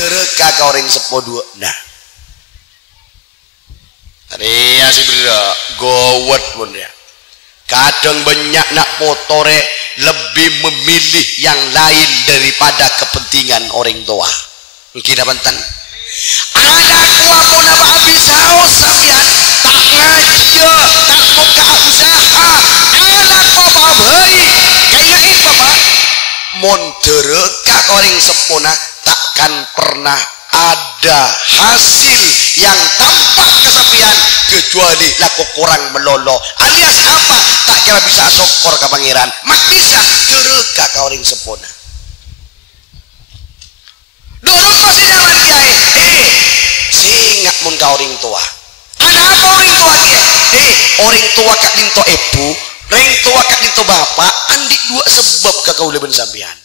tereka ka orang sepodua. Nah ya si bro gowet pun ya kadang banyak nak potore lebih memilih yang lain daripada kepentingan orang tua. Mungkin abantan anakku apa nama abisaos sampean tak ngaji tak buka usaha anakku apa baik kayain bapak mon tereka orang sepona takkan pernah ada hasil yang tampak kesepian kecuali laku kurang melolo alias apa tak kira bisa sokor ke pangeran mak bisa tereka ke orang sepona dorong masih jalan kiai singak mun ka orang tua ada apa orang tua kiai orang tua kak dinto epu orang tua kak dinto bapak andi dua sebab ka kau leben sampean.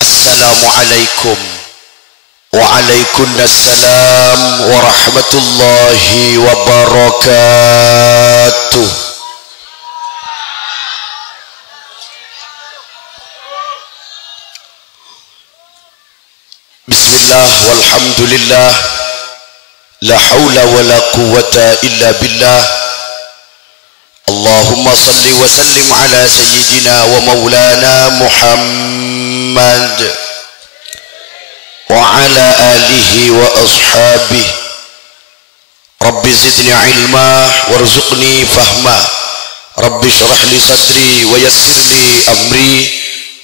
Assalamualaikum waalaikumsalam warahmatullahi wabarakatuh. Bismillah walhamdulillah la haula wala quwwata illa billah. Allahumma salli wa sallim ala sayyidina wa maulana Muhammad wa ala alihi wa ashabihi. Rabbi zidni ilma warzuqni fahma. Rabbi shrah li sadri wa yassir li amri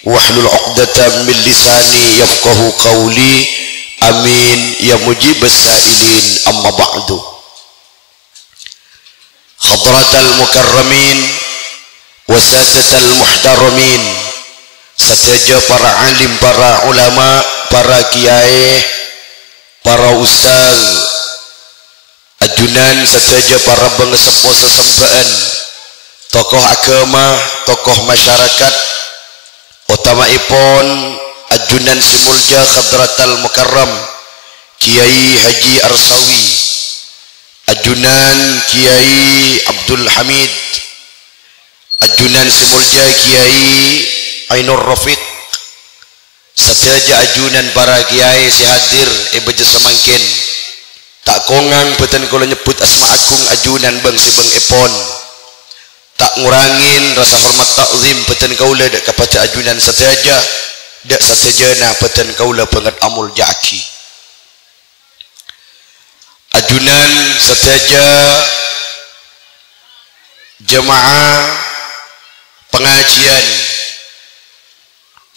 wahlul 'uqdatam min lisani yafqahu qawli. Amin ya mujibas sa'ilin. Amma ba'du. Hadratal mukarramin wa sadatal muhtaramin, sateja para alim, para ulama, para kiai, para ustaz, ajunan sateja para bangsepo sesempaan, tokoh agama, tokoh masyarakat, utamaipun ajunan simulja Hadratal Mukarram Kiai Haji Arsawi, ajunan Kiai Abdul Hamid, ajunan simulja Kiai Ainur Rafiq, sateja ajunan para kiai si hadir beja semangkin tak kongang beten kula nyebut asma agung ajunan bang si bang epon tak ngurangin rasa hormat takzim beten kaula dak kapaca ajunan sateja dak satejana beten kaula banget amul jaki ajunan sateja jemaah pengajian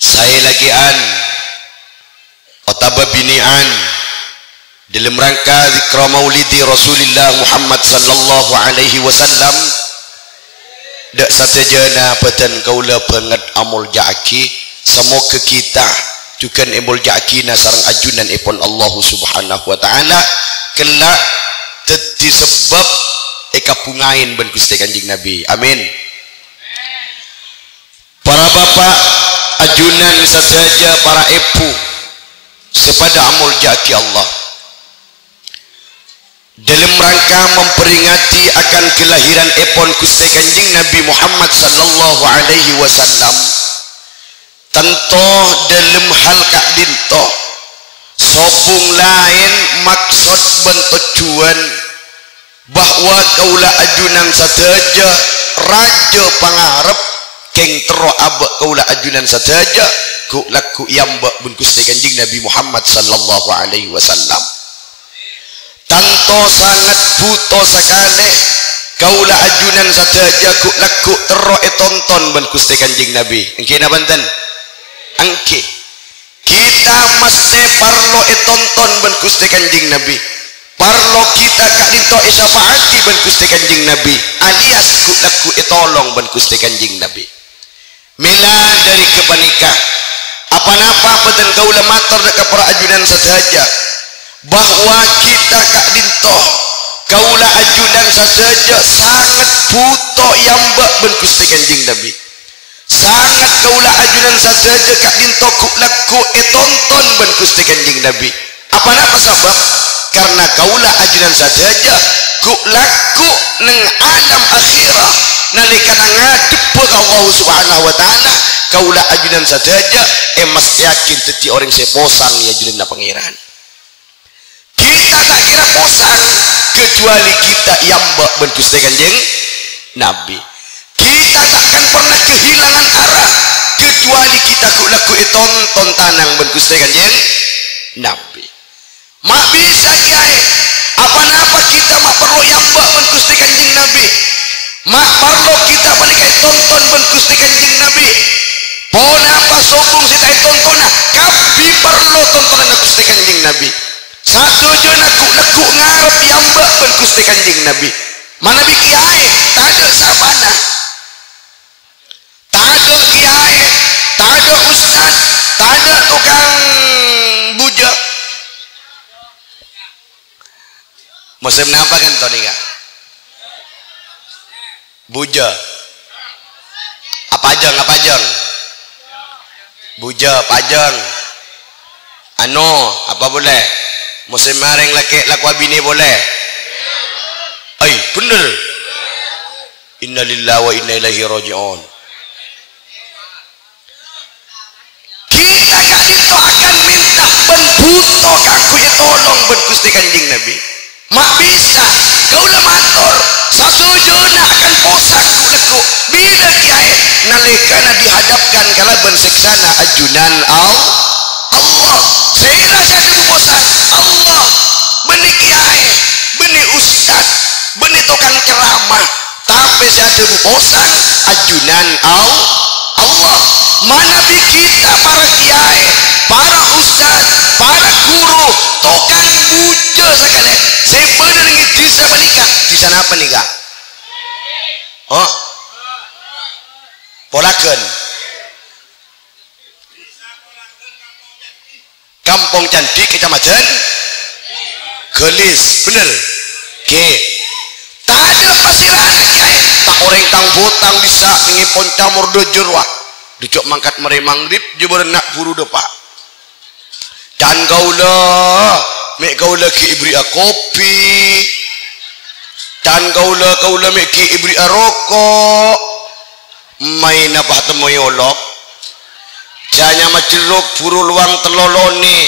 saya lagian otaba binian dalam rangka zikra maulidi Rasulullah Muhammad sallallahu alaihi wasallam dak satejana beten kaula banget amul jaki semoga kita juga amul jaki nasarang ajunan ipun Allah subhanahu wa ta'ala kelak tadi sebab ekapungain ben Gusti Kanjeng Nabi. Amin. Para bapak ajunan saja para ibu sepada amul jaki Allah dalam rangka memperingati akan kelahiran epon Gusti Kanjeng Nabi Muhammad sallallahu alaihi wasallam, tentu dalam hal kak dinto sobung lain maksud ben tujuan bahwa kaula ajunan saja raja pangarep keng tero abak kaula ajunan saja ku laku yamba bun Gusti Kanjeng Nabi Muhammad sallallahu alaihi wasallam. Tanto sangat buto sekali kaula ajunan saja ku laku tero tonton bun Gusti Kanjeng Nabi. Engke nabanten? Engke. Kita mesti parlo tonton bun Gusti Kanjeng Nabi. Parlo kita kak dinto syafaati bun Gusti Kanjeng Nabi alias ku laku tolong bun Gusti Kanjeng Nabi. Mila dari kepanika apa-apa beten kaula matur dekat para ajunan saja bahwa kita kak dinto kaula ajunan saja sangat buto yamba ben Gusti Kanjeng Nabi, sangat kaula ajunan saja kak dinto ku laku tonton ben Gusti Kanjeng Nabi. Apa-apa sebab karena kaula ajunan saja ku laku neng alam akhirah nalika ngadep ka Allah Subhanahu wa taala kaula ajunan saja emas yakin teti orang seposang ya ajunan pangeran. Kita tak kira posang kecuali kita yamba ben Gusti Kanjeng Nabi. Kita takkan pernah kehilangan arah kecuali kita laku tonton tanang ben Gusti Kanjeng Nabi. Mak bisa kiai apa-apa kita mak perlu yamba ben Gusti Kanjeng Nabi. Mak perlu kita balikai tonton ben Gusti Kanjeng Nabi. Pon apa sokong kita tontona kapi perlu tontonan Gusti Kanjeng Nabi. Satu je laku ngarep yamba ben Gusti Kanjeng Nabi. Mana bi kiai tak ada sabana. Tak ada kiai, tak ada ustaz, tak ada tukang buja. Musim apa kan Tony kak? Buja. Apa ajang? Buja, pajang. Ano, apa boleh? Musim maring laki laku abini boleh? Ay, bener. Innalillahi wa inna ilaihi raji'un. Kita kak itu akan minta ben buto kaku ya tolong ben Gusti Kanjeng Nabi. Mak bisa kau matur sasujuna akan posang kuleku bila kiai nalika dihadapkan kala ben seksana ajunan Allah saya rasa ada posang Allah beni kiai beni ustad beni tukang ceramah tapi saya ada posang ajunan Allah mana bi kita para kiai para ustad para guru tukang buja sekali saya benar ingin disa menikah di sana apa nih kak? Oh, Polaken, Kampung Cantik Kecamatan Gelis, bener? Ke, tak ada pasiran kiai, tak orang tang botang bisa ngipon camur dojurwa, dicok mangkat meremang rip, jebur nak buru depak, dan kaulah. Mek kaula ki ibri a kopi dan kaula mek ki ibri a rokok main apa temu yolok janya maceruk puru luang telolone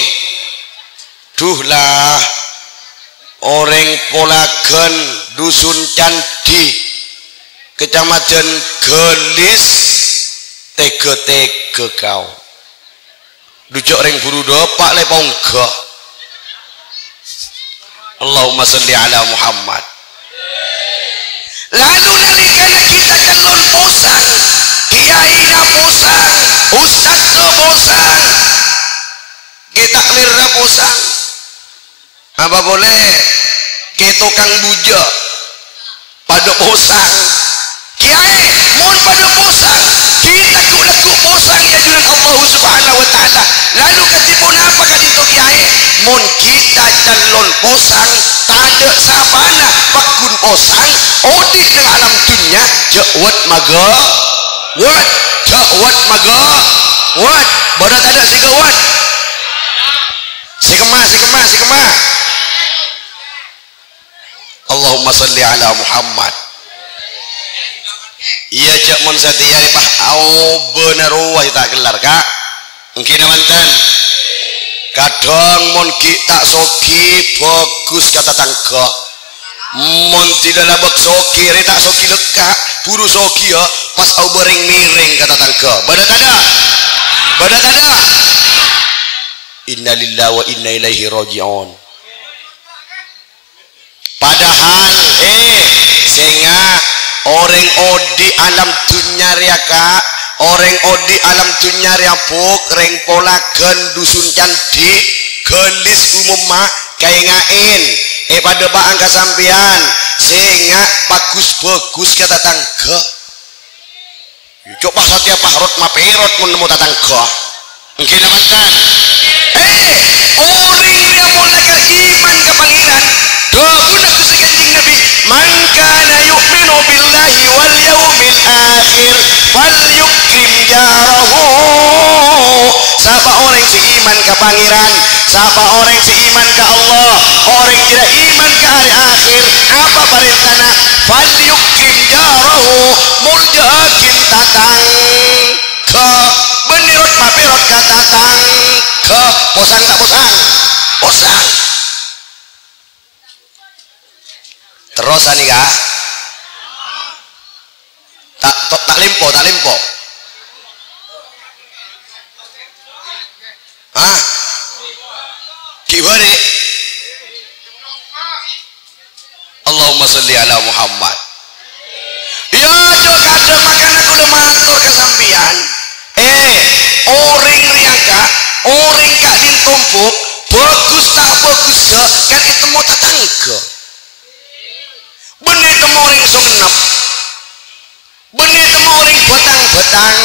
duh lah orang Polaken dusun Candi Kecamatan Gelis tege kau dujok orang buru dopak lepong gak Allahumma salli ala Muhammad. Lalu nalikana kita kalon posang, kiai na posang, ustaz na posang, kita mirna posang. Apa boleh? Kita kang buja pada posang, kiai mohon pada posang, kita laku posang ya junan Allah Subhanahu wa taala. Lalu ketipun apa kadito kiai? Mon kita calon posang tanda sabana pakun posang odit dengan alam dunia jawat maga wat jawat maga wat bodoh tak ada si gawat si kemah Allahumma salli ala Muhammad. Iya cak mon satya pah au bener wah tak gelar kak mungkin mantan kadang mon kita soki bagus kata tangga mon tidak labak soki tak soki lekak buru soki ya pas au bering miring kata tangga badat ada innalillahi wa inna ilaihi raji'un padahal senga orang odi alam dunia ya kak orang odi alam dunia riapuk reng Polaken dusun Candi Gelis umum mak kaya ngain pada baang kasampian sehingga bagus kata tangga coba setiap pahrot maperot menemu tatangga mungkin amankan orang yang mulakan iman ke pangeran doa Gusti Kanjeng Nabi man kana yu'minu billahi wal yaumil akhir falyukrim jarahu siapa orang si iman ke pangeran siapa orang seiman ke Allah, orang tidak iman ke hari akhir, apa perintahnya? Falyukrim jarahu, muljakin tatang ke benirot mapirot ke tatang ke posang tak posang posang. Terus ani kah? Tak limpo. Hah? Gimana? Allahumma sholli ala Muhammad. Ya jo kadang makan aku le matur ke sampean. Orang riaka, orang kak din tumpuk, bagus tak bagus ya, kan itu mau tatangga. Benih temu orang songenap. Benih temu orang batang-batang.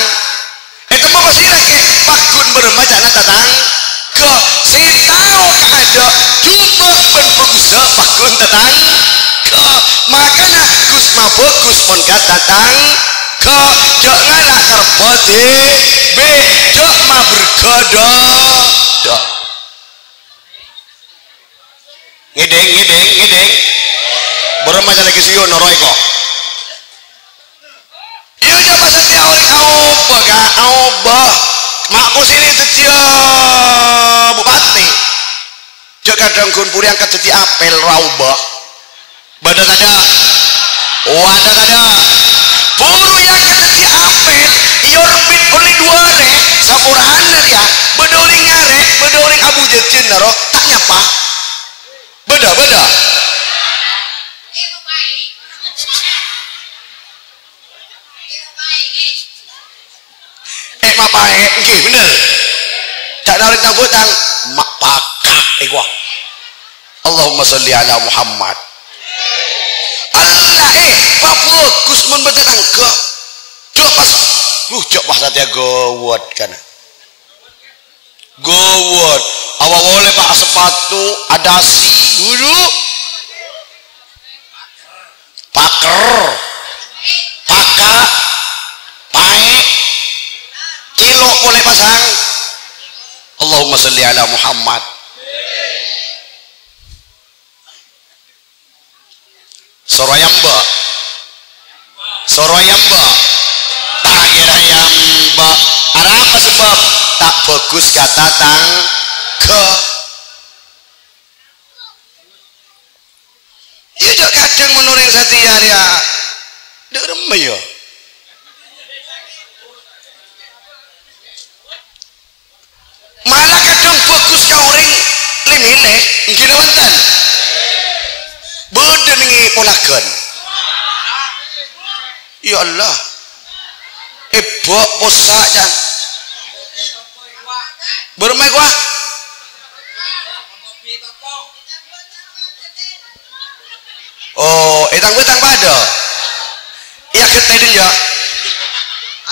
Itu mau pasti lagi pakun bermaja na tatangga. Si tahu ada cuma ben bagus ya pakun tatangga. Makanya Gus ma bagus pun kat tatangga. Jangan nak terbati bejak ma bergoda. Ngideng. Bermaja lagi siyo noroi kok. Iya coba setia orang Aubah. Makku sini setia bupati. Jaga danggun puri angkat jadi apel Raubah. Badan ada. Wadah ada. Puru yang jadi apel. Iyo rembit oleh dua re. Sapuraan ya. Bedoring ngare. Bedoring Abu Jecin naro. Tak nyapa. Beda. Mak paek, nggih bener. Cak narik tang butang, mak pakak gua. Allahumma sholli ala Muhammad. Allah bagus mun betetang ke. Cok pas satia gowot kan. Gowot. Awak boleh pak sepatu adasi dulu. Paker. Pakak. Paek. Kilo boleh pasang. Allahumma sholli ala Muhammad. Soroyamba tak kira yamba. Ada apa sebab tak bagus kata tangga. Ya jok kadang menurut setia ya dek remeh ya. Malah kadang bagus kau orang limine ngene wonten. Beden ngi polagan. Ya Allah. Ebok posak jan. Bermain kuah. Oh, etang pada. Iya ketedin ya.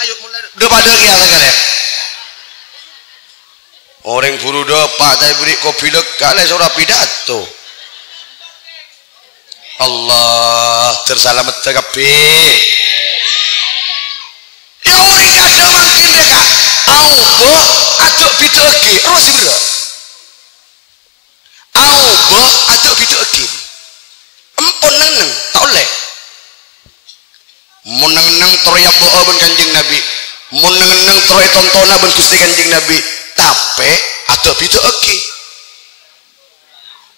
Ayo mulai. Udah pada kia sekali. Orang buru dapat saya beri kopi dekat le seorang pidato. Allah terselamat kabeh. Ya orang kada makin dekat. Auba aduk bidu lagi. Terus bro. Auba aduk bidu lagi. Empon neng tak oleh. Mun neng troya boa ben Kanjeng Nabi. Mun neng troya tontona ben Gusti Kanjeng Nabi. Tapi ada beda lagi.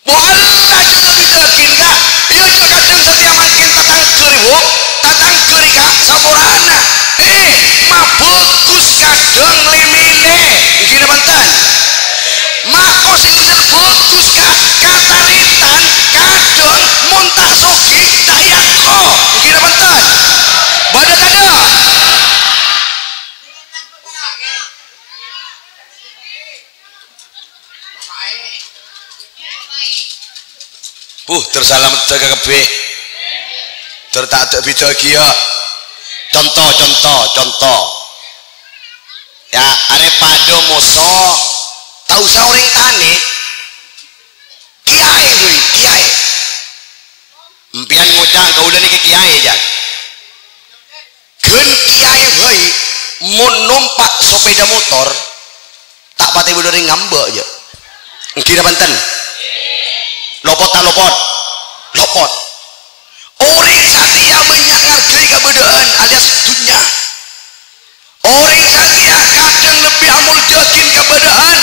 Bu Allah juga beda lagi enggak? Iya juga kadang setia makin tatang keriwok, tatang kerika sampurana. Ma bagus kadang limine. Gini bantan. Ma kosing bagus kataritan kadang muntah soki dayako. Gini bantan. Badan ada. Terselamat jaga kabeh. Tertak ada beda lagi ya. Contoh. Ya, are pado moso tahu sauring tani. Kiai kuwi, kiai. Empian ngocak kaulan iki kiai jan. Gen kiai bae mun numpak sepeda motor tak pati bodori ngambek ya. Kira banten. Lopot tak lopot? Lopot. Orang satya banyak ngargai kebedaan alias dunia. Orang satya kadang lebih amul jakin kebedaan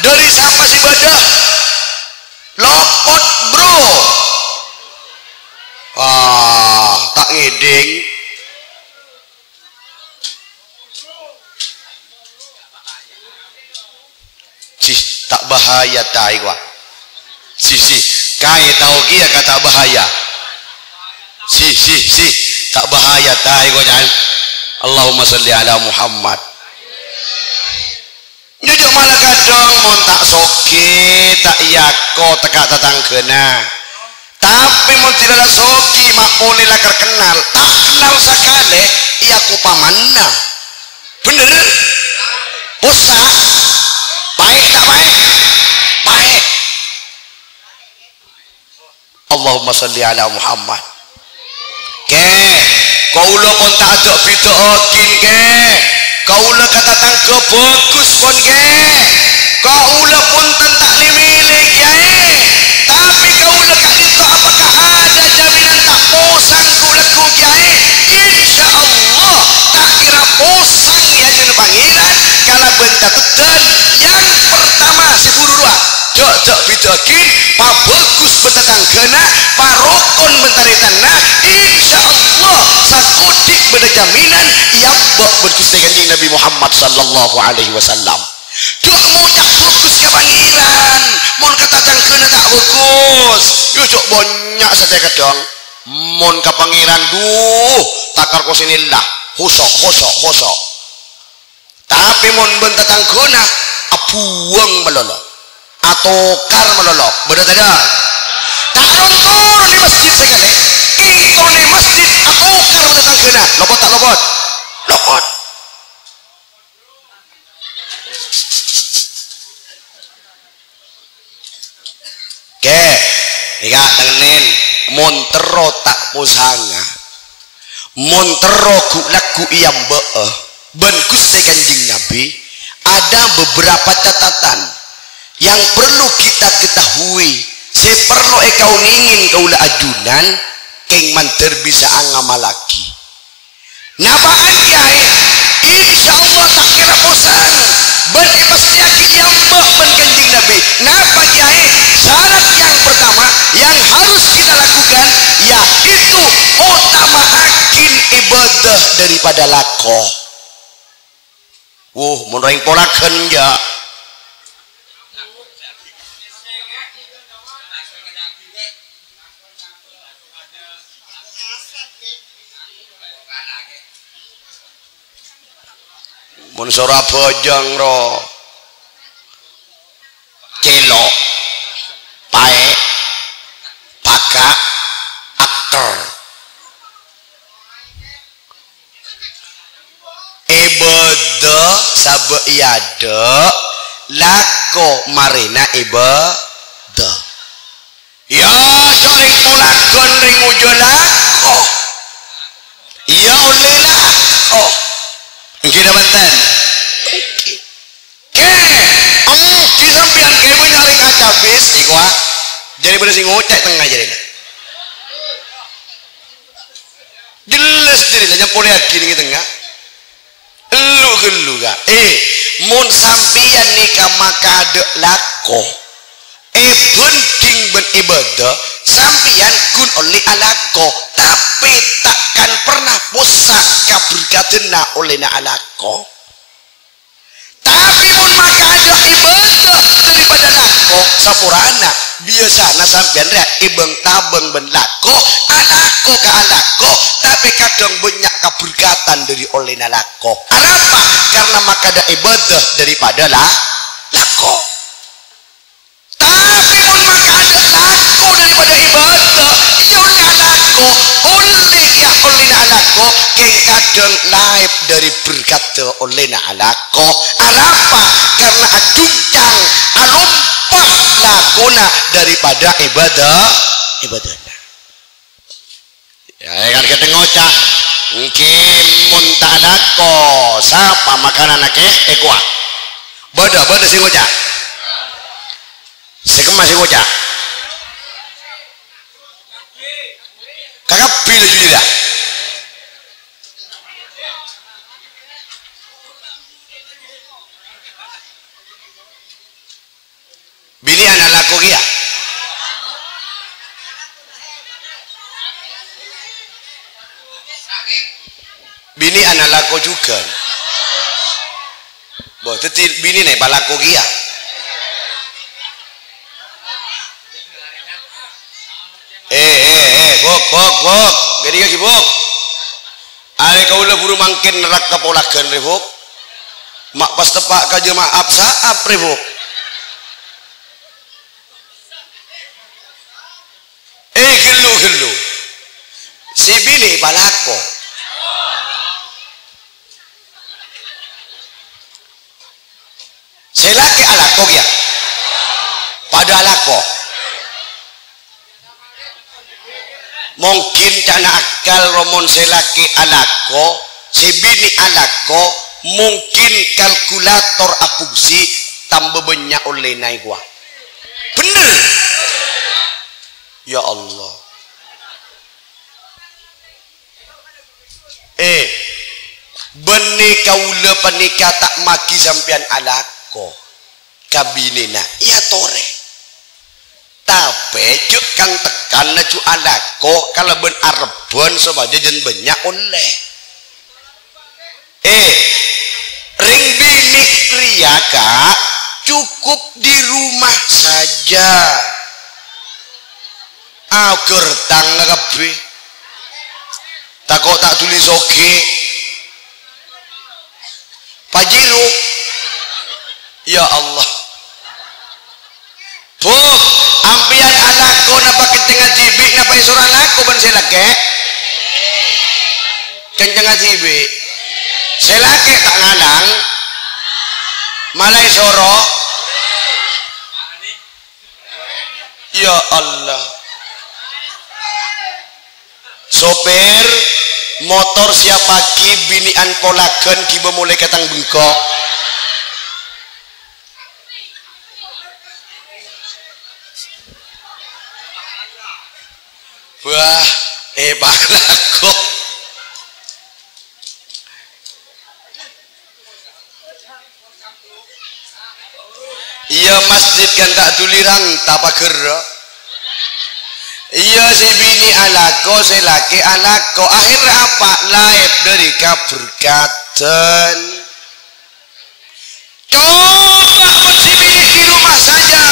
dari siapa si badah. Lopot bro. Tak ngeding. Tak bahaya tai gua. Si kai tahu kia kata bahaya. Si tak bahaya tai gua jangan. Allahumma salli ala Muhammad. Nyujuk malah kadang mon tak soke tak yako tekak tatang kena. Tapi mon tidak soki mak boleh lah kenal. Tak kenal sekali iya ku pamanna. Bener? Bosa. Baik tak baik? Baik. Allahumma salli ala Muhammad. Kaulah pun tak ada bid'akin kaulah kata tangke bagus pun kaulah pun tak milik tapi kaulah kat itu apakah ada jaminan tak posang kulaku insya Allah tak kira posang ya jenuh panggilan kalau bentar tetan yang pertama si buru-dua jok bidakin pak bagus betatang kena pak rokon bentari tanah insya Allah sakudik beda jaminan yang bak berkusti kanjeng Nabi Muhammad sallallahu alaihi wasallam jok mau tak bagus ke pangiran mon kata tang kena tak bagus jok banyak saja kadang mon ke pangiran takar ko sinillah hosok tapi mon bentatang kena apuang melolo atau kar melolok benar tidak tak turun di masjid sekali itu di masjid atau kar datang kena lopot tak lopot ika tengenin montero tak posanga montero laku iyam ben Gusti Kanjeng Nabi ada beberapa catatan yang perlu kita ketahui seperlu kau ingin kaulah ajunan keng manter bisa angamalaki nabaan kiai insya Allah tak kira bosan ben pasti yakin yang ben Kanjeng Nabi napa kiai syarat yang pertama yang harus kita lakukan yaitu utama akin ibadah daripada lakoh menurut polakan ya mun sora bojong ro celok pae pakak akter ibadah sabe iade lako marina ibadah ya sering pulakon ring ujo lako ya oleh lako kira banten di sampian kebo nyaring acabis ikwa jadi bener sing ngocek tengah jadi jelas jadi nyampur yakin di tengah elu ga mun sampian nikah maka ada lako bunting ben ibadah sampian kun oleh alako tapi takkan pernah bosak kaberkatena oleh na alako tapi mun maka ada ibadah daripada lako sapurana biasana sampean rea ibeng tabeng ben lako alako ka alako tapi kadang banyak keberkatan dari oleh na lako kenapa karena maka ada ibadah daripada lako tapi mun maka ada lako daripada ibadah ya oleh lako oleh na lako keng kadang laib dari berkat oleh na lako kenapa karena aduncang alumpah lakona daripada ibadah ya kan kita ngocak mungkin muntah lako siapa makanan kuat bada sih ngocak sekemas ngocak kakak pilih juga dah bini anak laku kia bini anak laku juga boh teti bini nih balako kia bok jadi kaki bok ale kau le buru mangkin nerak kapolakan rebok mak pas tepak kaje maaf saap rebok gelu si bini balako selaki alako ya pada alako mungkin cana akal romon selaki alako si bini alako mungkin kalkulator apungsi tambah banyak oleh naik gua bener ya Allah benih kaula panika tak maki sampian alako kabinena iya tore tapi cuk kang tekan na cu alako kalau ben arbon sobaja jen banyak oleh ring bini pria kak cukup di rumah saja gertang kabeh takut tak tulis oke Pajiro ya Allah buk ampian anakku napa kenceng jibik napa isur anakku ben selake kenceng jibik selake tak ngalang malai soro ya Allah sopir motor siapa ki binian polakan kiba mulai ketang bengkok wah baklaku iya masjid kan tak tulirang tak pager iya si bini alako si laki alako akhir apa laib dari kaberkatan coba si bini di rumah saja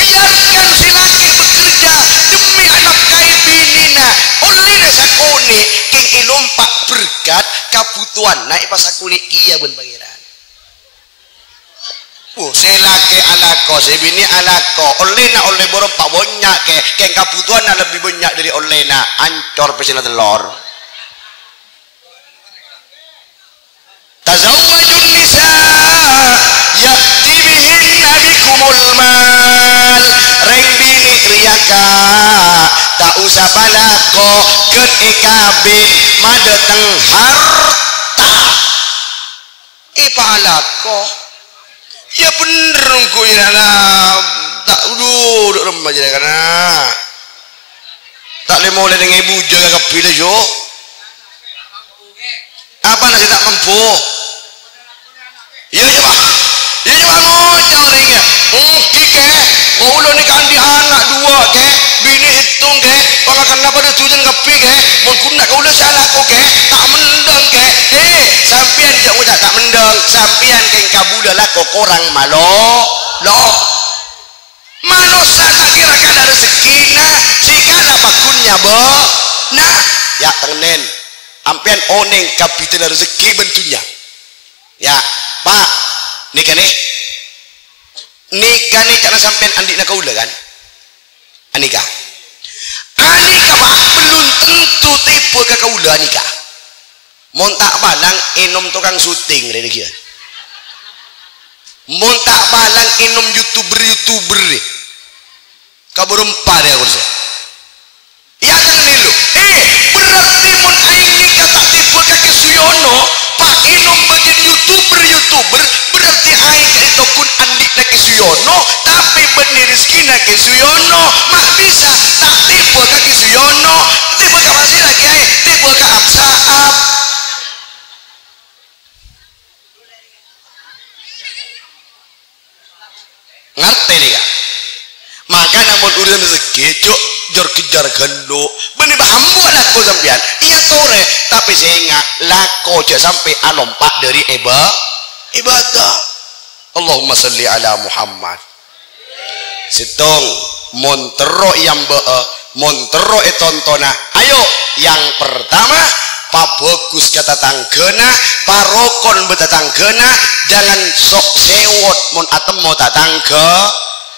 biarkan si laki bekerja demi anak kai binina oleh rasa kone king ilompak berkat kabutuhan naik pas kulit iya ben pangeran si laki alako si bini alako oleh na oleh borong pak banyak ke kabutuhan na lebih banyak dari oleh na ancor pesina telur tazawwajun nisa ya'ti bihin nabikumul mal reng bini riaka tak usah balako ken ikabin madeteng harta ipa alako ya bener ku ya tak duduk remaja karena tak le mau dengan ibu jaga kepilih jo apa nasi tak mampu ya coba ngocok ringnya kike ulo ni kandi anak dua ke bini hitung ke pangakan apa dia tujuan kepi ke mungkin nak ulo salah ko ke tak mendeng ke sampian jangan ucap tak mendeng sampian keng kabula lah kok orang malo loh manusia tak kira-kira ada rezeki nah sikana bakunnya bo nah ya tenen ampian oneng kapitan rezeki bentunya ya pak nikah nih karena sampean andik nak kaula kan anika pak belum tentu tipe ke kaula anika montak balang enom tukang syuting dari kian montak balang enom youtuber kaburempa deh aku sih ya kan nilu berarti mon aing nikah tak tipe kaki suyono pak enom bagian youtuber berarti aing itu kun andik lagi suyono tapi benih rezeki pamangkina ke Suyono mak bisa tak tiba ke Suyono tiba ke Wasila Kiai tiba ke Absaab ngerti nih kak maka namun urusan rezeki cuk jor kejar gelo benih bahambu lako sampean iya tore tapi sehingga lako cak sampai alompak dari ibadah Allahumma salli ala Muhammad situng montero yang montero tontona ayo yang pertama pak bagus kata tanggena parokon betatanggena jangan sok sewot mon atem mau tatangga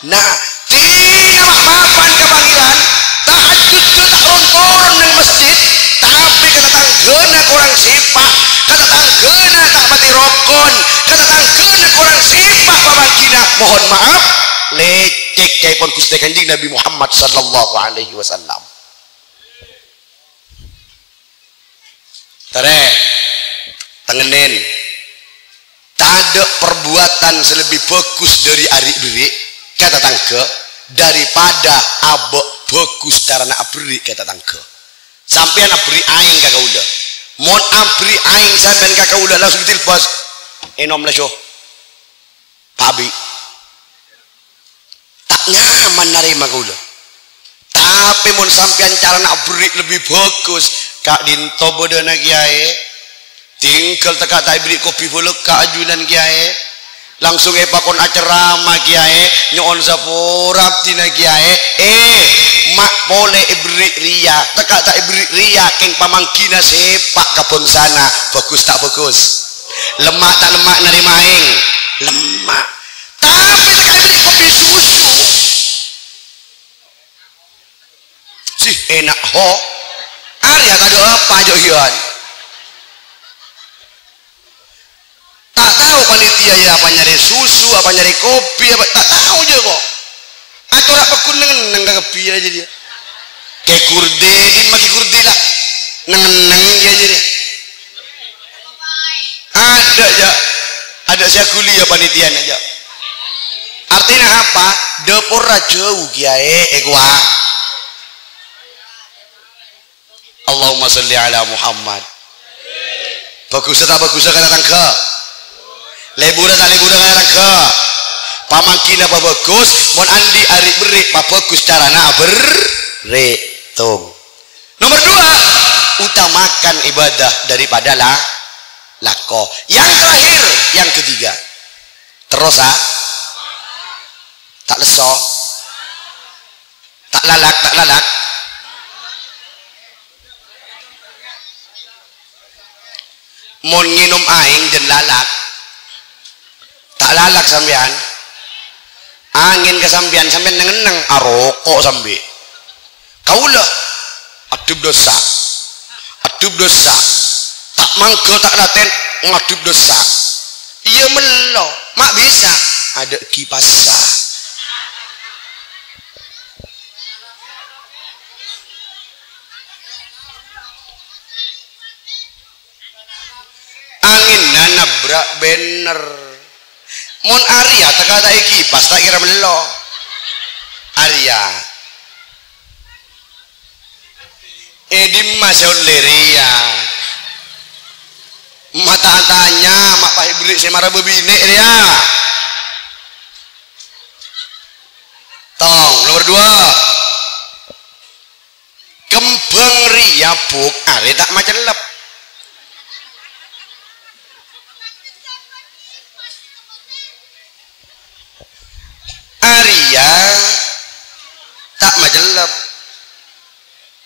nah tidak mapan kepanggilan tahajud ke tak rontoron di masjid tapi kata tanggena kurang sipak kata tanggena tak pati rokon kata tanggena kurang sipak pamangkina mohon maaf lecek kaipun Gusti Kanjeng Nabi Muhammad sallallahu alaihi wasallam tere tengenin tak ada perbuatan selebih bagus dari ari beri kata tangga daripada abok bagus karena abri kata tangga sampean abri aing kakak udah mon abri aing sampean kakak udah langsung dilpas enom lah show pabi tak nyaman narima kau udah tapi mon sampean cara abri lebih bagus kak dinto bodona kiai tinggal teka tak beri kopi boleh kak ajunan kiai langsung pakon acara ma kiai nyon sapurap tina kiai mak boleh beri ria teka tak beri ria keng pamangkina sepak kapung sana bagus tak bagus lemak tak lemak nerima ing lemak tapi teka beri kopi susu sih enak ho Arya tadi apa johian tak tahu panitia ya apa nyari susu apa nyari kopi apa tak tahu je kok atau rak pekun neng kepi aja dia kayak kurde di maki kurde lah neng dia aja dia ada aja ada saya kuliah panitia aja artinya apa depor jauh kiai gua Allahumma salli ala Muhammad bagus tak bagus kata tangga lebura tak lebura kata tangga pamangkina apa bagus mon andi ari beri apa bagus carana berretung nomor 2 utamakan ibadah daripada lako yang terakhir yang ketiga terus tak leso tak lalak mon nginum aing dan lalak tak lalak sampean angin ke sampean nengeneng arokok sampe kaulah adub dosa tak mangga tak laten ngadub dosa iya melo mak bisa ada kipasa angin nabrak bener mon Arya tak kata kipas tak kira melo Arya Dimas leria mata tanya mak pak ibrik semara bebine dia tong nomor 2 kembang ria buk are tak macam lep Arya tak majelap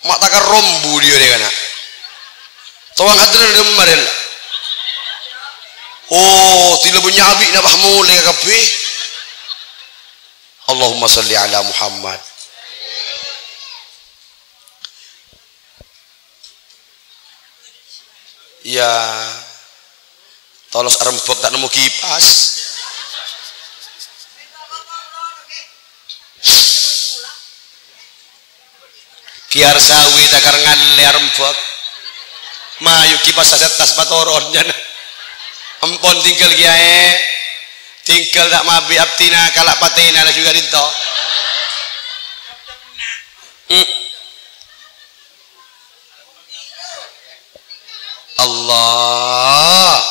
mak takar rombu dia kana tuang hadran kemarin oh tidak punya abik nak bahmule kape Allahumma salli ala Muhammad ya tolos arempok tak nemu kipas kiar sawi takar ngalle arempok mayu kipas saset tas batoron jana empon tinggal kiai tinggal tak mabi abtina kalak patena lah juga dinto Allah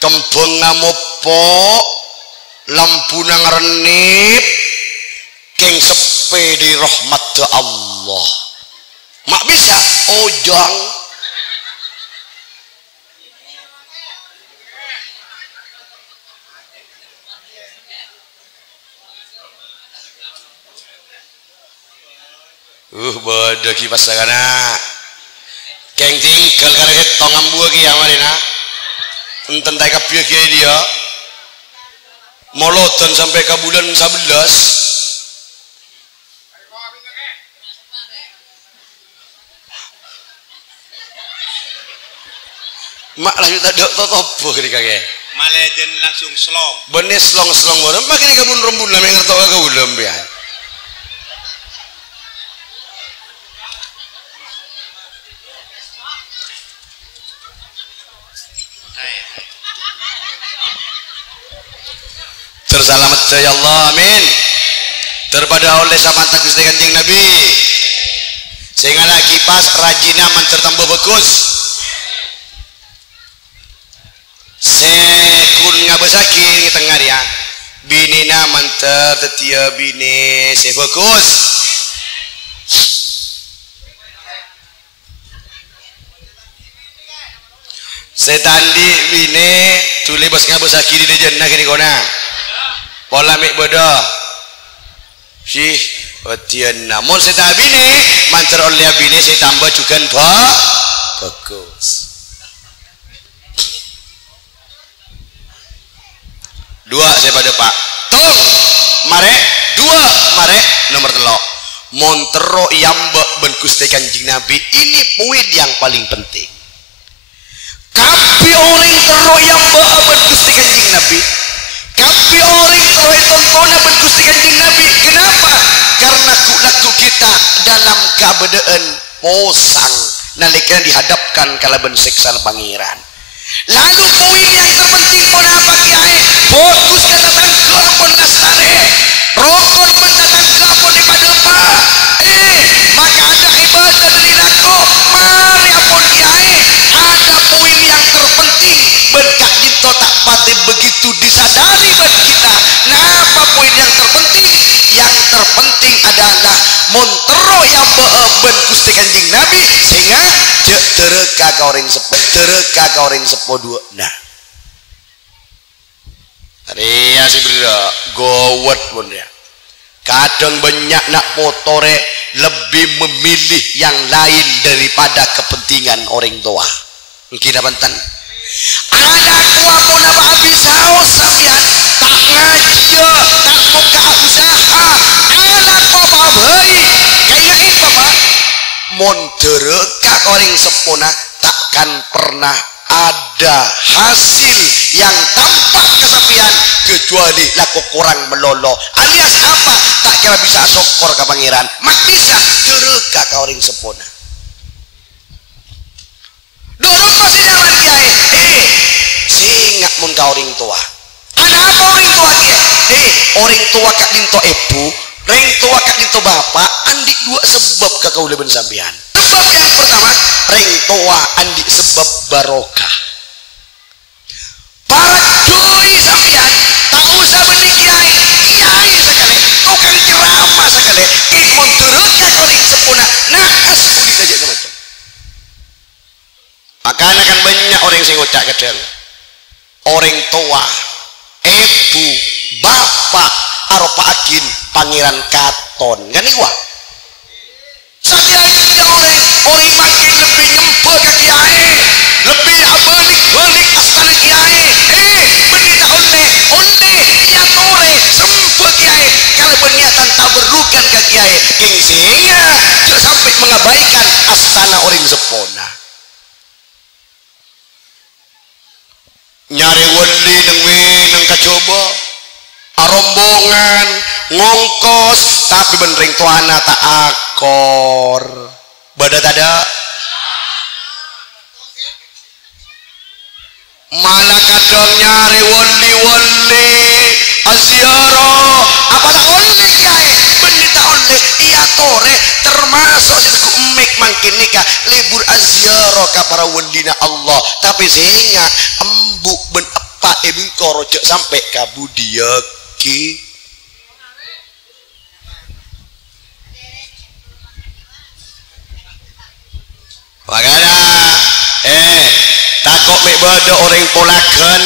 kembang ngamopo lampu nang renip keng sepe di rahmat Allah mak bisa ojang bodoh kipas sagana keng tinggal karena tongam buah kia marina enten tak kapiah kia dia molotan sampai ke bulan 11 mak lanjut tak dok topo kini kakek malah jen langsung selong benih selong bodoh makin kabun rembun lah mengerti aku belum ya terselamat ya Allah amin terpada oleh samantha Gusti Kanjeng Nabi sehingga lagi pas rajina mentertambah bagus sekun ngabesaki tengah dia binina manter tetia bini sefokus setandi bini tuli bos ngabesaki di jannah kini kona pola mik bodoh sih petian namun saya bini mancer oleh bini saya tambah juga bagus dua saya pada pak tong mare dua mare nomor telok montero yambak ben Gusti Kanjeng Nabi ini poin yang paling penting kapi orang tero yambak ben Gusti Kanjeng Nabi kapi orang terus tontonan ben Gusti Kanjeng Nabi kenapa karena laku kita dalam keadaan posang nalika dihadapkan kalaban seksan pangeran lalu poin yang terpenting pun apa kiai fokus kata tangga pun lastare rokon pun tangga pun di padepa maka ada ibadah dari laku mari apun kiai ada poin yang terpenting berkah dinto tak pati begitu disadari bagi kita napa poin yang terpenting adalah montero yang ben Gusti Kanjeng Nabi sehingga cek tereka kauring sepo dua nah hari ya si bro gowet pun ya kadang banyak nak motore lebih memilih yang lain daripada kepentingan orang tua mungkin apa anakku apa nama abisau sampean tak ngaji tak buka usaha anakku apa baik kayak bapak montereka orang sepona takkan pernah ada hasil yang tampak kesepian kecuali laku kurang melolo alias apa tak kira bisa sokor ke pangeran mak bisa tereka ke orang sepona dorong masih jalan kiai singak mun ka orang tua ada apa orang tua kiai orang tua kak dinto ibu orang tua kak dinto bapak andi dua sebab ka kauleben sampean sebab yang pertama orang tua andi sebab barokah para doi sampean tak usah benih kiai sekali tukang ceramah sekali mon tereka ka orang sepuna naas ulit aja macam makanya kan banyak orang yang ngocak kadang orang tua ibu bapak aropa akin pangeran katon kan iwa saja orang makin lebih nyempel ke kiai lebih balik astana kiai benita onde ya tore sempel kiai kalau berniatan tak berukan ke kiai sehingga tidak sampai mengabaikan astana orang sepona nyari wali nang kacoba arombongan ngongkos tapi benring tuana tak akor badat ada malah kadang nyari wali aziaro apa tak oleh kiai benita oleh iya tore boleh termasuk siku emek mangkin nikah libur azyara ka para wendina Allah tapi sehingga embuk ben apa ebing korojok sampai kabudia ki makanya takut mek bada orang polakan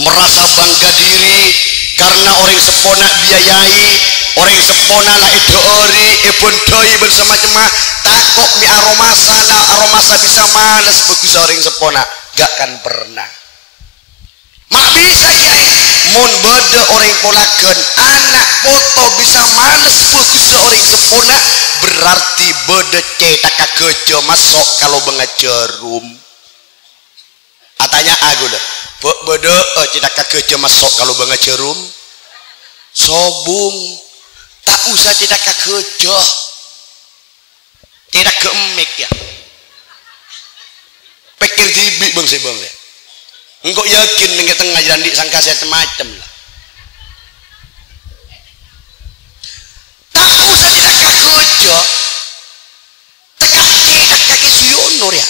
merasa bangga diri karena orang sepona biayai orang sepona lah itu ori epon doi bersama cemah takut mi aromasa bisa males bagus orang sepona gak kan pernah mak bisa ya mun beda orang polakan anak foto bisa males bagus orang sepona berarti beda cetak kejo masuk kalau bengajarum atanya aku dah beda cetak kejo masuk kalau bengajarum sobung tak usah cetak kejo cetak keemik ya pikir dibi bang si bang ya engkau yakin dengan tengah jalan di sangka saya macam lah tak usah cetak kejo tekak cetak kaki suyonor ya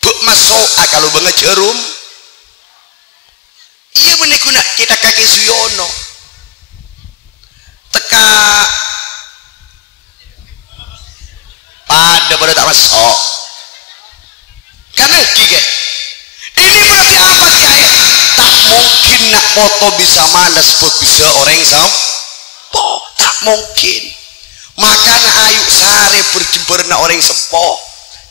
buk masuk kalau banget jarum iya bener guna cetak kaki suyono teka pada tak masuk karena gigi ini berarti apa kiai tak mungkin nak foto bisa malas bisa orang sampo tak mungkin makanya ayu sare berjember na orang sepo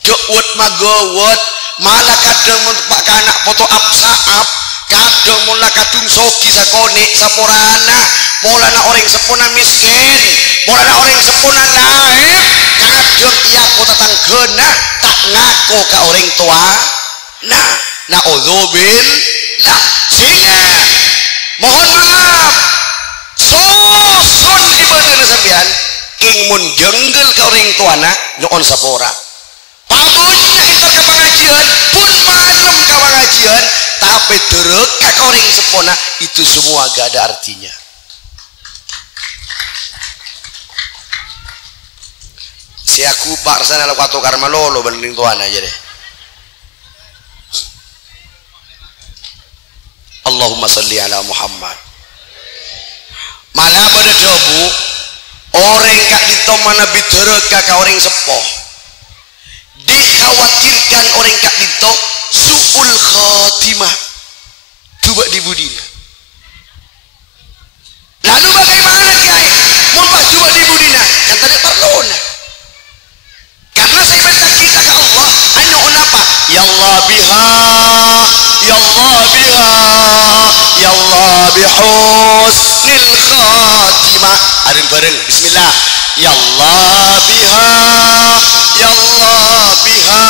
jowet magowet malah kadang untuk pak anak foto absaab kadang mula kadung soki sakone saporana polana orang sepona miskin polana orang sepona naib kadang iya kota tanggena tak ngaku ke orang tua nah udzubil lah sehingga mohon maaf soson ibadah sampean king mun jenggel ke orang tua nyon sapora pabunya itu ke pengajian pun malam ke pengajian tapi derekat orang sepona itu semua gak ada artinya si aku pak sana laku atau karma lolo banding tuan aja deh Allahumma salli ala Muhammad malah pada debu orang kak ditomana biderekat ke orang sepoh dikhawatirkan orang kak dito su'ul khatimah coba dibudina lalu bagaimana guys mau pas coba dibudina kan tadi perlona karena saya minta kita ke Allah hanya apa ya Allah biha ya Allah biha ya Allah bihusnil khatimah ada bareng bismillah ya Allah biha ya Allah biha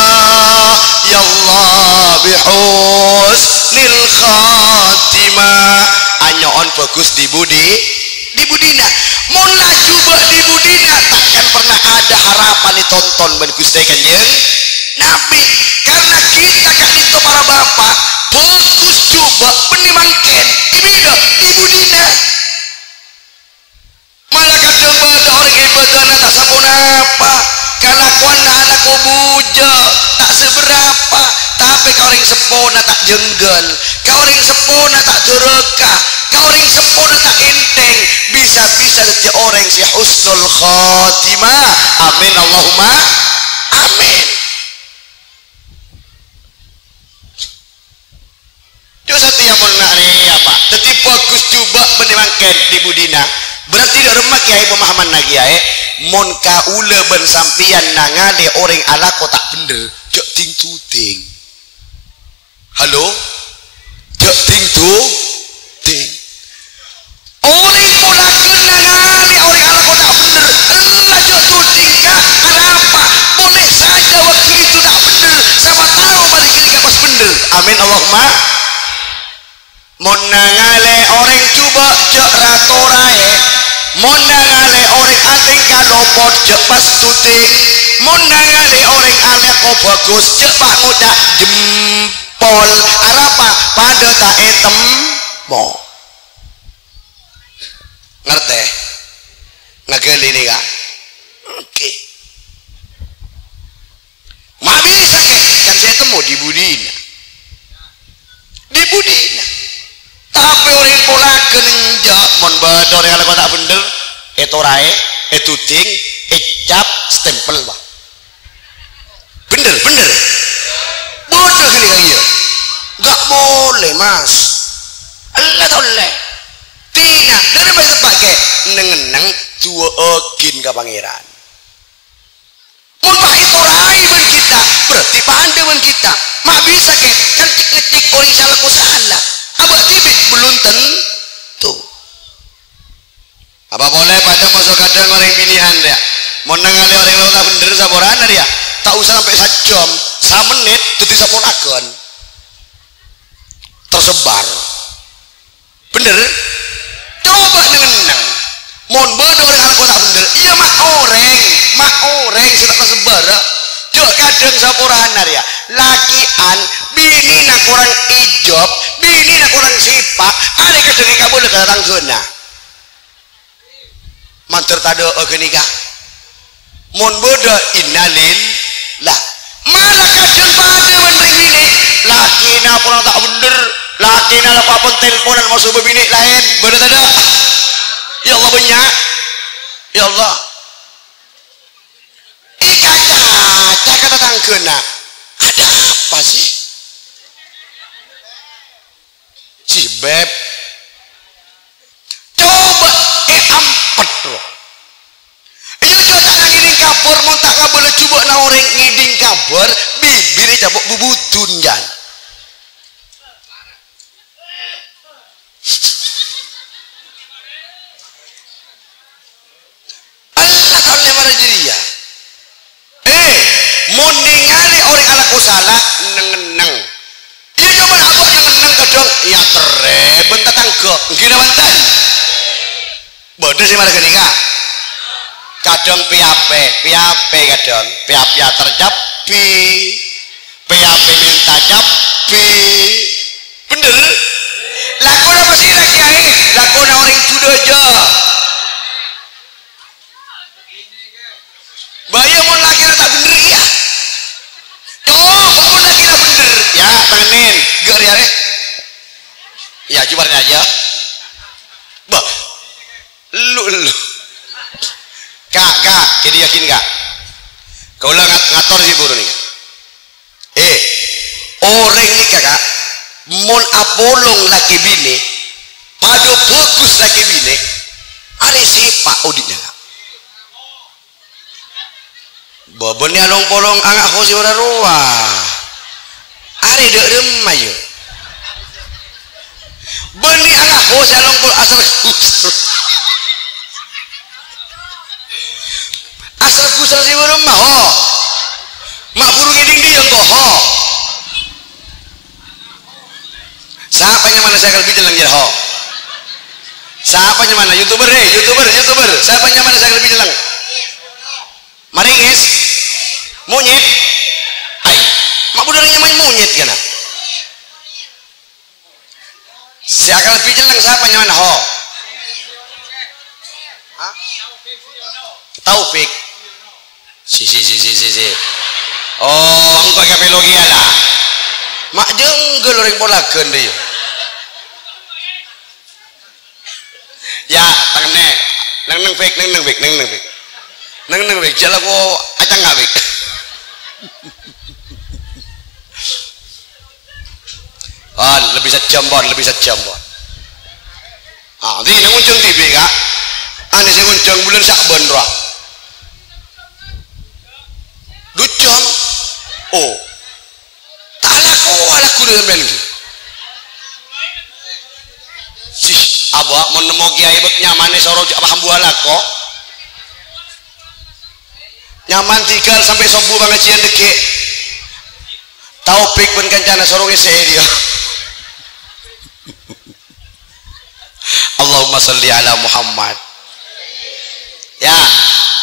ya Allah bihusnil khatimah anyoon fokus di budina mula coba di budina takkan pernah ada harapan ditonton ben Gusti Kanjeng Nabi karena kita kan itu para bapak fokus coba penimangken ibida di budina malah kadang pada orang ibadah tak sabun apa kelakuan anak buja tak seberapa tapi kau orang sepona tak jenggel kau orang sepona tak dureka kau orang sepona tak enteng bisa-bisa setiap orang si husnul khatimah amin Allahumma amin itu setiap nak ni apa tetapi fokus coba penimangkan di budina berarti di rumah kiai pemahaman lagi ya mon kaula ben sampian nangale orang ala kotak bener jok ting tuting halo jok ting tuting orang polakan nangale orang ala kotak bener elah jok tuting kah ada apa boleh saja waktu itu tak bener siapa tahu balik ini gak pas bener amin Allahumma mon nangale orang coba jok ratorae mondangale orang ating kalopot jek pas tuting mondangale orang alek kok bagus jek pak ngudak jempol arapa pada tak etem mo ngerti ngegel ini kak Oke. Mak bisa kek kan saya temu di Budina. Di Budina. Tapi orang pola kenja mon bador yang kalau tak bener etorae etuting ecap stempel bah. Bener bodoh kali kaya gak boleh mas Allah toleh tidak dari bahasa pakai neng tua okin ke pangeran mun pak etorae ben kita berarti pandai ben kita mak bisa ke kan ngecek orang salah ku salah abak tibik belum tentu apa boleh pada masuk kadang orang binian dia mau nangali orang yang tak bener saboran dia tak usah sampai 1 jam 1 menit tuti saponakan tersebar bener coba nengenang mon bodoh orang anak tak bener iya mak orang sudah tersebar jok kadang saporan dia lakian bini nak orang ijob bini nak orang sipak ada kadang kamu boleh kata tangguna mantur tado ogenika mon bodoh innalil lah malah kadang pada bener ini laki na pun tak bener laki na lah papun teleponan masuk bebini lain bener tak ada ya Allah banyak ya Allah kata tangguna ada apa sih si beb coba ampet loh iya coba tak ngiring kabur mau tak boleh coba na orang ngiding kabur bibirnya cabuk bubutun jan Allah kau lemar jadi ya mau ningali orang alaku salah nengeneng iya coba aku nengeneng kadang ya tereben tetangga gila mantan bodoh sih malah gini kak kadang piape kadang piapia tercapi piape minta capi bener lakona masih lagi air lakona orang sudah aja bayar mau lagi tak bener ya coba mau lagi tak bener ya tanganin gak ya ya cubarnya aja bah lu kak jadi yakin kak kau lah ngator si buru nih orang ini kakak mon apolong laki bini pada bagus laki bini ada siapa auditnya babon ni along polong angak ho si ora ruah are dek remah yo beni angak ho si along pol asal kusal si rumah ho mak burung ngiding dia kok ho siapa yang mana saya lebih jelang ho siapa yang mana youtuber siapa yang mana saya lebih jelang maringis monyet ay mak budarnya main monyet kan si akan lebih jelang siapa yang mana ho Taufik si oh engkau kape logia lah mak jenggel orang polakan dia ya tangannya neng fake jalan ko acang nggak fake lebih sejam bon nanti nang uncung TV kak ane sing uncung bulan Syakban roh 2 jam oh tak laku dengan ben sih abah mau nemu kiai bek nyamane soro apa hambuala kok nyaman tinggal sampai subuh pengajian deke Taufik pun kancana sorongnya saya dia Allahumma salli ala Muhammad ya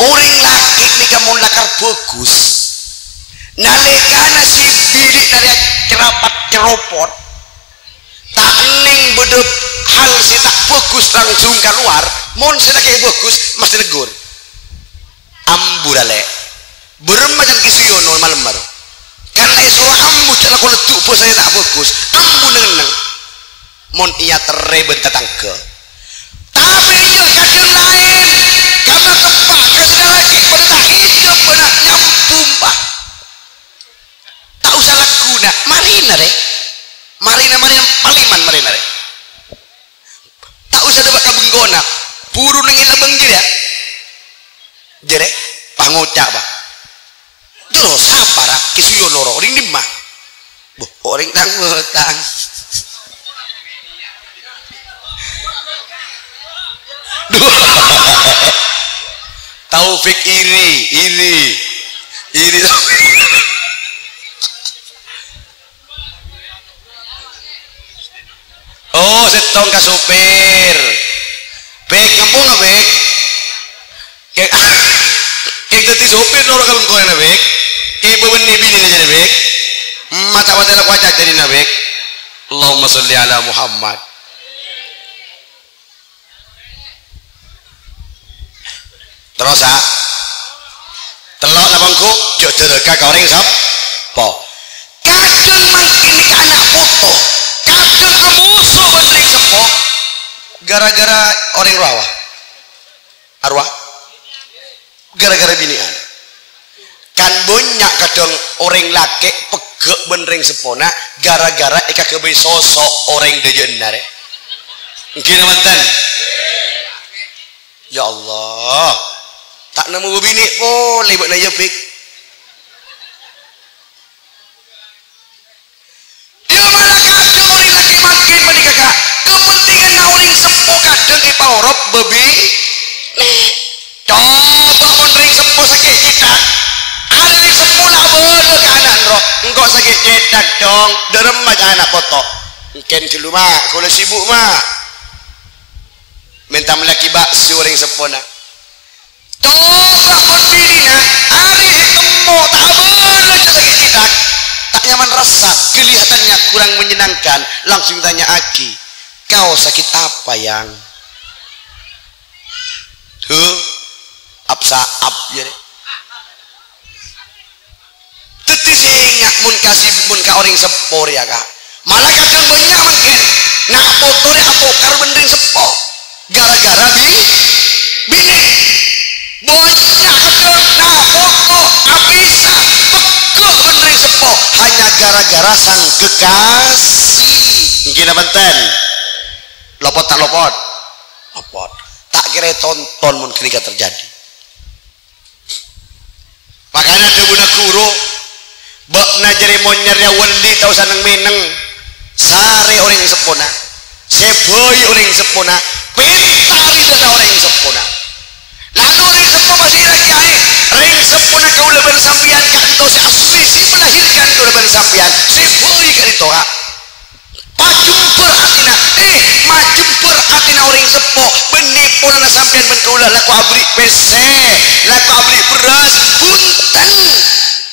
orang laki ni kamu lakar bagus nalikana si bidik dari cerapat ceropot tak ning bedep hal si tak bagus langsung keluar mon si tak bagus mesti negur amburale bermacan kisuyono malam baru karena iso ambu cara kalau tuh bos saya tak fokus ambu neng mon iya tereben tetangga tapi iya kadang lain karena kepak kasih lagi pada tak hidup benak nyampung pak tak usah lagu nak marina deh marina paliman marina deh tak usah debat kabenggona buru nengin abang jadi ya jadi pangocak pak terus apa rak kisuyo loro orang ini mah orang tang Taufik iri oh setong ka supir bek ngampung nggak bek kayak tadi supir loro kalau kau yang bek kayak bebenah bini aja bek mata aku aja jadi nabek Allahumma sholli ala Muhammad terus telok labangku jok dereka ka orang sap po kadang makin ke anak foto kadang ke musuh bendering sepo gara-gara orang arwah gara-gara binian kan banyak kadang orang laki pegek bendering sepona gara-gara eka kebe sosok orang dejenar mungkin mantan ya Allah tak nemu bini po lebak na yapik dia malah kadang orang laki makin menikah kak kepentingan na orang sepo kadang ipangorop bebi coba mondring sepo sakit cetak ada yang sepo nak bodoh ke anak roh engkau sakit cetak dong derem aja anak foto mungkin dulu mak kalau sibuk mak minta melaki bakso orang sepo nak coba pun bini nak hari temu tak boleh sakit cetak tak nyaman rasa kelihatannya kurang menyenangkan langsung tanya Aki kau sakit apa yang apsaap jadi teti sehingga mun kasih mun ka orang sepor ya kak malah kadang banyak makin nak foto deh apokar bendering sepo gara-gara bini banyak kadang nah foto abisa pegel bendering sepo hanya gara-gara sang kekasih mungkin abenten lopot tak lopot tak kira tonton mun ketika terjadi makanya ada buna kuro bak najari monyernya wendi tau sanang meneng sare orang sepona seboy orang sepona pentari dana orang sepona lalu orang sepona masih lagi ring sepona kau leban sampian kan itu si asli si melahirkan kau leban sampian seboy kan itu kak majumper atina majumper atina orang sepo benih polana sampian benkaulah laku abri PC laku abri beras punten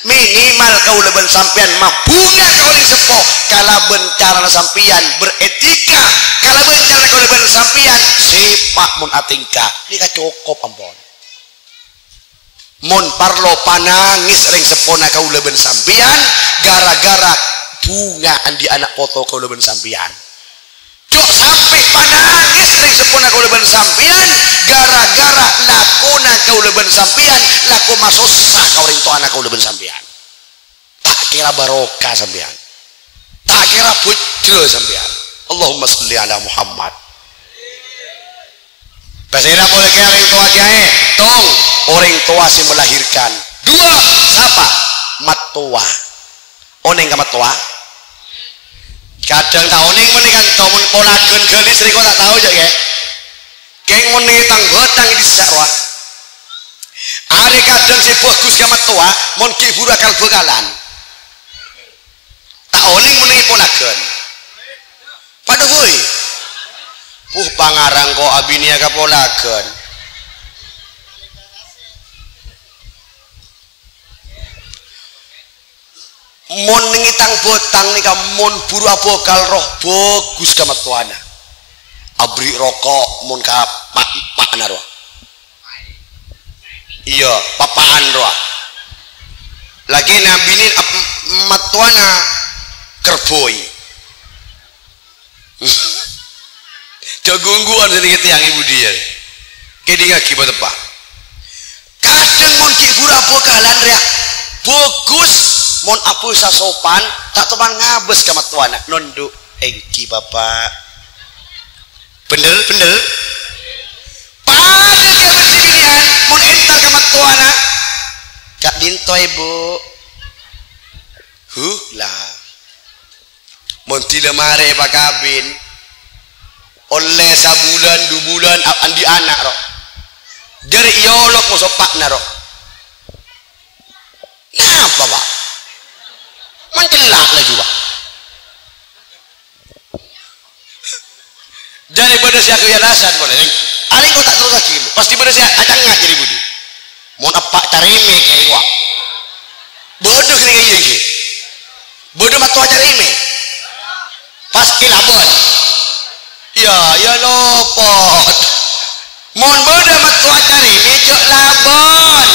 minimal kau leban sampian mabunga kau orang sepo kala bencara sampian beretika kala bencara kau leban sampian sepak mun atingka ini ka cukup ampun mun parlo panangis ring sepona kau leban sampian gara-gara bungaan di anak foto kau leban sampian cok sampai panangis ring sepona kau leban sampian gara-gara lakona kau leban sampian laku masosah kau ring to anak kau leban sampian tak kira barokah sampian tak kira pucil sampian Allahumma sholli ala Muhammad pasira boleh kaya ring tua kiai tong orang tua si melahirkan dua siapa matua oneng ka matua kadang tak oning menikan tomun polagen gelis riko tak tahu aja ya keng menitang betang di sarwa are kadang si bagus kamat tua mon kibur akal bekalan tak oning menengi polagen pada hui pangarang ko abinia ka polagen mon ngitang botang nika mon buru abokal roh bagus kamat tuana abri rokok mon ka pak roh iya papaan roa lagi nabi ini matuana kerboi jagungguan sedikit yang ibu dia kedinga kibat apa kadang mon ki gura bokalan ria bagus mon apa sasopan tak teman ngabes ka matuana nonduk engki bapak bener pada dia bersibinian mon entar ka matuana kak dinto ibu lah mon tila mare pak kabin oleh sabulan 2 bulan andi anak roh dari iolok mo sopak na roh napa pak mencelak lagi pak jadi pada siya kuyanasan boleh aling ko tak terus lagi pasti pada siya acang ngak jadi budi mau apa carime kayak wak bodoh kini kayak gini bodoh matua carime pas kilabon ya lopot mon bodoh matua carime cok labon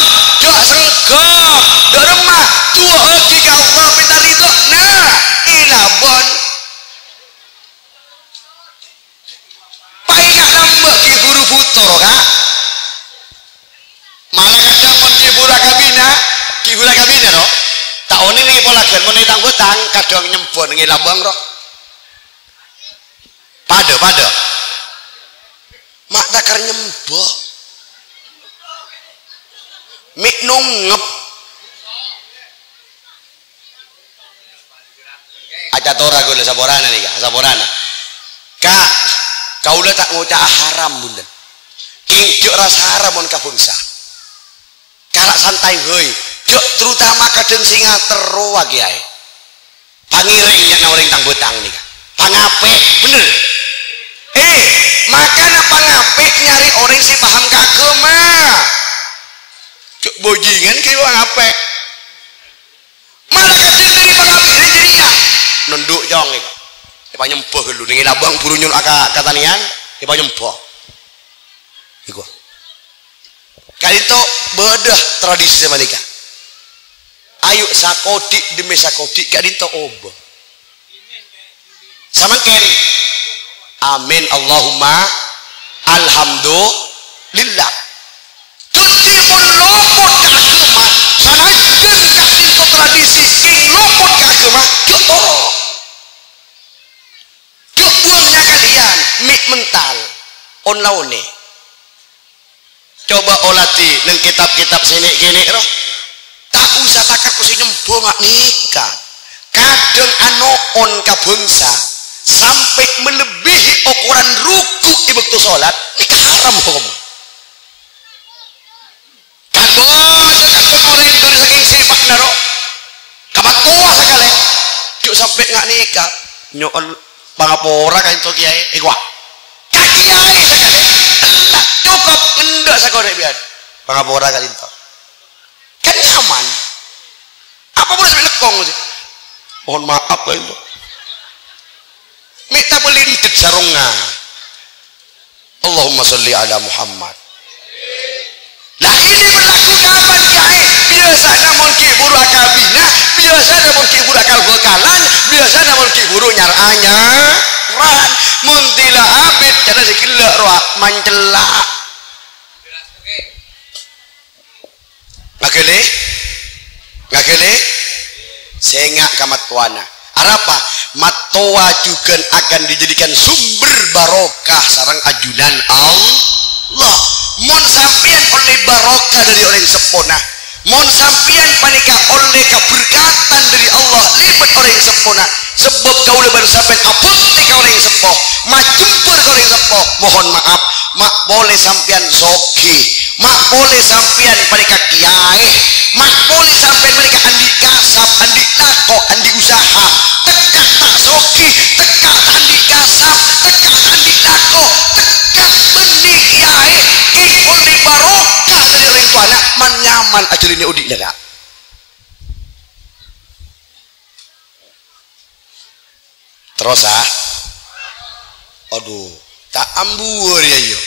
cok sengkop do rumah tua hoki ka Allah pinta ridho nah ilabon paingat nambah ki guru putor kak malah kadang mon ki gura kabina no tak oni nih pola gen mon tang kadang nyembon ngilabang roh pada mak takar nyembok mik nungep aja tora gula saborana nih kak kaulah tak ngucap haram bunda kinjuk rasa haram mon kabungsa kalak santai hoi jok terutama kadang singa teruwa kiai pangiring nya orang tang butang nih kak pangape bener makanya pangape nyari orang si paham kagema cok bojingan kayak pangape malah kadang dari pangape ini jadinya nunduk jong nih kak ipa nyempoh dulu nih labang burunyul katanian ipa nyempoh iku kali itu bedah tradisi sama nikah ayo sakodik demi sakodik kali itu obo sama ken amin Allahumma alhamdulillah cuci pun lopot ke agama sanajan kali itu tradisi king lopot ke agama cuk toro cuk buangnya kalian mik mental on laone coba olati neng kitab-kitab sini gini roh tak usah takar kusi nyembong ngak nikah kadang anoon kabungsa sampai melebihi ukuran ruku ibu tu sholat nikah haram hukum kadang orang dari saking sifat naro kabat tua sekali cuk sampai ngak nikah nyoon pangapora kan itu kiai ikwa kakiai sekali enggak cukup enggak sekorek biar pangapora kali itu kan nyaman apa boleh sampai lekong sih mohon maaf kan itu minta melintit sarungnya Allahumma sholli ala Muhammad nah ini berlaku kapan kiai biasanya mon ki buru akabina biasanya mon ki buru akal bekalan biasanya mon ki buru nyaranya ran muntila abid karena sikila roa mancelak ngakele sengak kamat tuana arapa matoa juga akan dijadikan sumber barokah sarang ajunan Allah mon sampian oleh barokah dari orang sepona mon sampian panika oleh keberkatan dari Allah libat orang sepona sebab kau lebar sampai apun tika orang sepoh majumpur orang sepoh mohon maaf mak boleh sampian soki mak boleh sampian panika kiai mak boleh sampian panika andi kasab andi lako andi usaha tekak tak soki tekak tak andi kasab tekak tak andi lako tekak benih kiai king oleh barokah dari orang tua anak man nyaman ajarin udik negara terus aduh tak ambur ya yo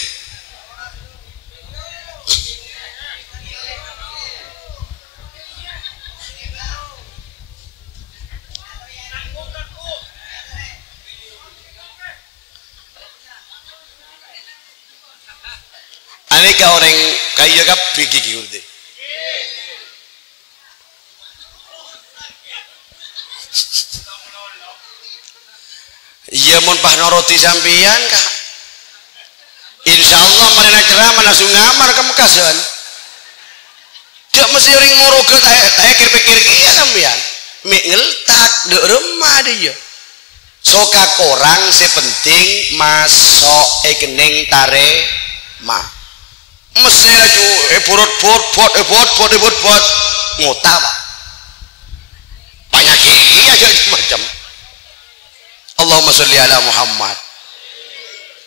Nalika orang kaya kabeh gigi urte. Iya mun pahnaroti sampeyan kah? Insyaallah marina ceramah langsung ngamar ke Mekasan. Dia mesti ring moroga tak pikir kieu sampeyan. Mik ngeltak dek remah dia. Soka korang sepenting masuk ekening tare ma. Mesti cu bot ngota Pak. Banyak gigi aja macam. Allahumma sholli ala Muhammad.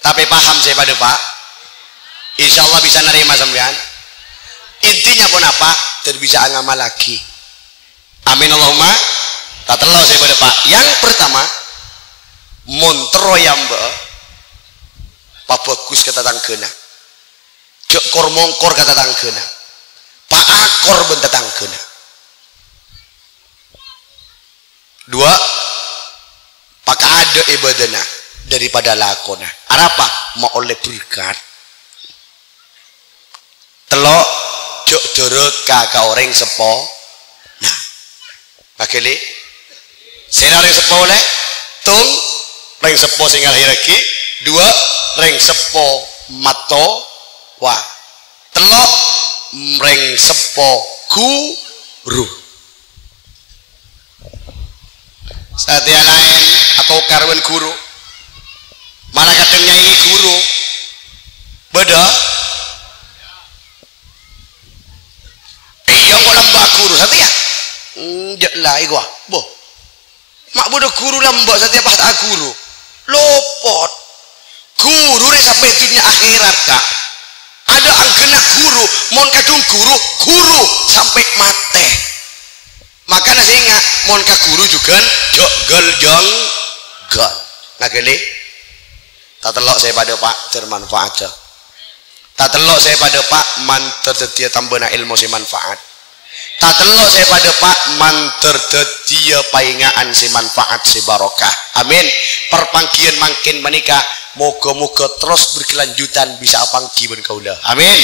Tapi paham saya pada Pak. Insyaallah bisa nerima sampean. Intinya pun apa? Tidak bisa ngamal lagi. Amin Allahumma. Tak terlalu saya pada Pak. Yang pertama, montro yang Pak bagus kata tangkena. Jok kor mongkor kata tangkena. Pak akor bentar tangkena. Dua, Pak ada ibadana daripada lakona. Arapa mau oleh berkat. Telok jok derek kakak orang sepo. Nah, pakeli. Sena orang sepo oleh tung reng sepo sing lagi. Dua reng sepo mato wa. Telok reng sepo guru. Satya lain atau karwen guru. Mana kadangnya ini guru. Beda. Iya kok lambak guru Satya. Njek lah igwa. Boh. Mak bodoh guru lambak Satya pas tak guru. Lopot. Guru ni sampai dunia akhirat kak. Ada anggena guru, mon kadung guru sampai mate. Makanya saya ingat mon ka guru juga jok gol jong gol. Ngakeli. Tak telok saya pada Pak termanfaat. Tak telok saya pada Pak man tersedia tambahna ilmu si manfaat. Tak telok saya pada Pak man tersedia paingaan si manfaat si barokah. Amin. Perpanggian makin menikah. Moga-moga terus berkelanjutan bisa apanggi ben kaula. Amin.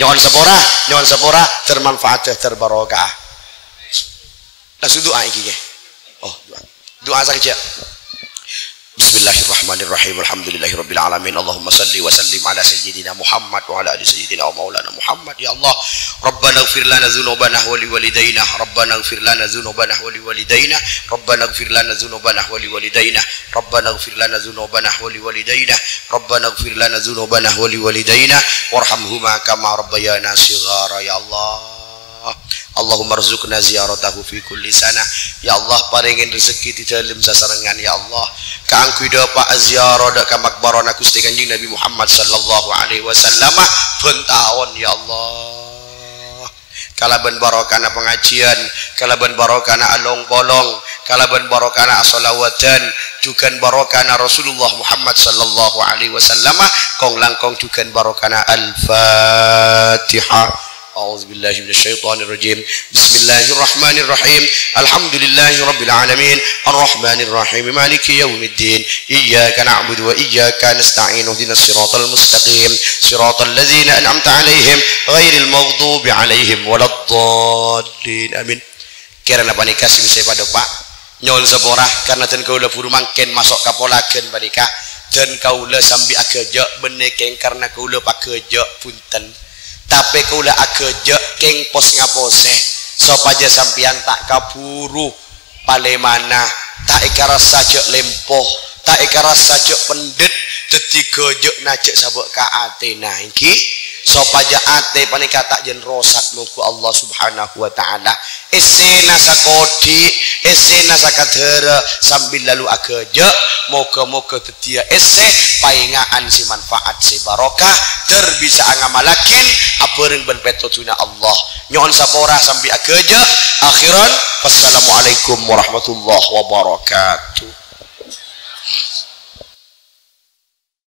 Nyon sepora termanfaat terbarokah. Langsung doa iki nggih. Oh, doa saja. Bismillahirrahmanirrahim. Alhamdulillahirabbil alamin. Allahumma shalli wa sallim ala sayyidina Muhammad wa ala ali sayyidina wa maulana Muhammad. Ya Allah, Rabbana ighfir lana dzunubana wa liwalidayna. Rabbana ighfir lana dzunubana wa liwalidayna. Rabbana ighfir lana dzunubana wa liwalidayna. Rabbana ighfir lana dzunubana wa liwalidayna. Rabbana ighfir lana dzunubana wa liwalidayna warhamhuma kama rabbayana shighara. Ya Allah, Allahumma rzuqna ziyaratahu fi kulli sana. Ya Allah, paringin rezeki di dalam sasarengan. Ya Allah, kaangku dapat ziarah dak ka makbarana Gusti Kanjeng Nabi Muhammad sallallahu alaihi wasallam bentawon. Ya Allah, kalaban barokana pengajian, kalaban barokana along bolong, kalaban barokana asolawatan, juga barokana Rasulullah Muhammad sallallahu alaihi wasallam kong langkong juga barokana al-Fatihah. أعوذ بالله من الشيطان الرجيم بسم الله الرحمن الرحيم الحمد لله رب العالمين الرحمن الرحيم مالك يوم الدين إياك نعبد وإياك نستعين اهدنا الصراط المستقيم صراط الذين أنعمت عليهم غير المغضوب عليهم ولا الضالين آمين. Karena panika sing saya pada Pak nyol seporah karena ten kaula puru mangken masuk kapolaken panika dan kaula sambil ageja benekeng karena kaula pageja punten. Tapi kaula ageja keng pos ngapose sopaja sampian tak kaburu palemana tak ikaras saja lempoh tak ikaras saja pendet detiga jek najek sabuk ka atena iki sopaja ate panika tak jen rosak muku Allah subhanahu wa ta'ala esena sakodi esena sakadera sambil lalu ageja moga-moga tetia ese paingaan si manfaat si barokah terbisa angamalakin apering ben petotuna Allah nyon sapora sambil ageja akhiran wassalamualaikum warahmatullahi wabarakatuh.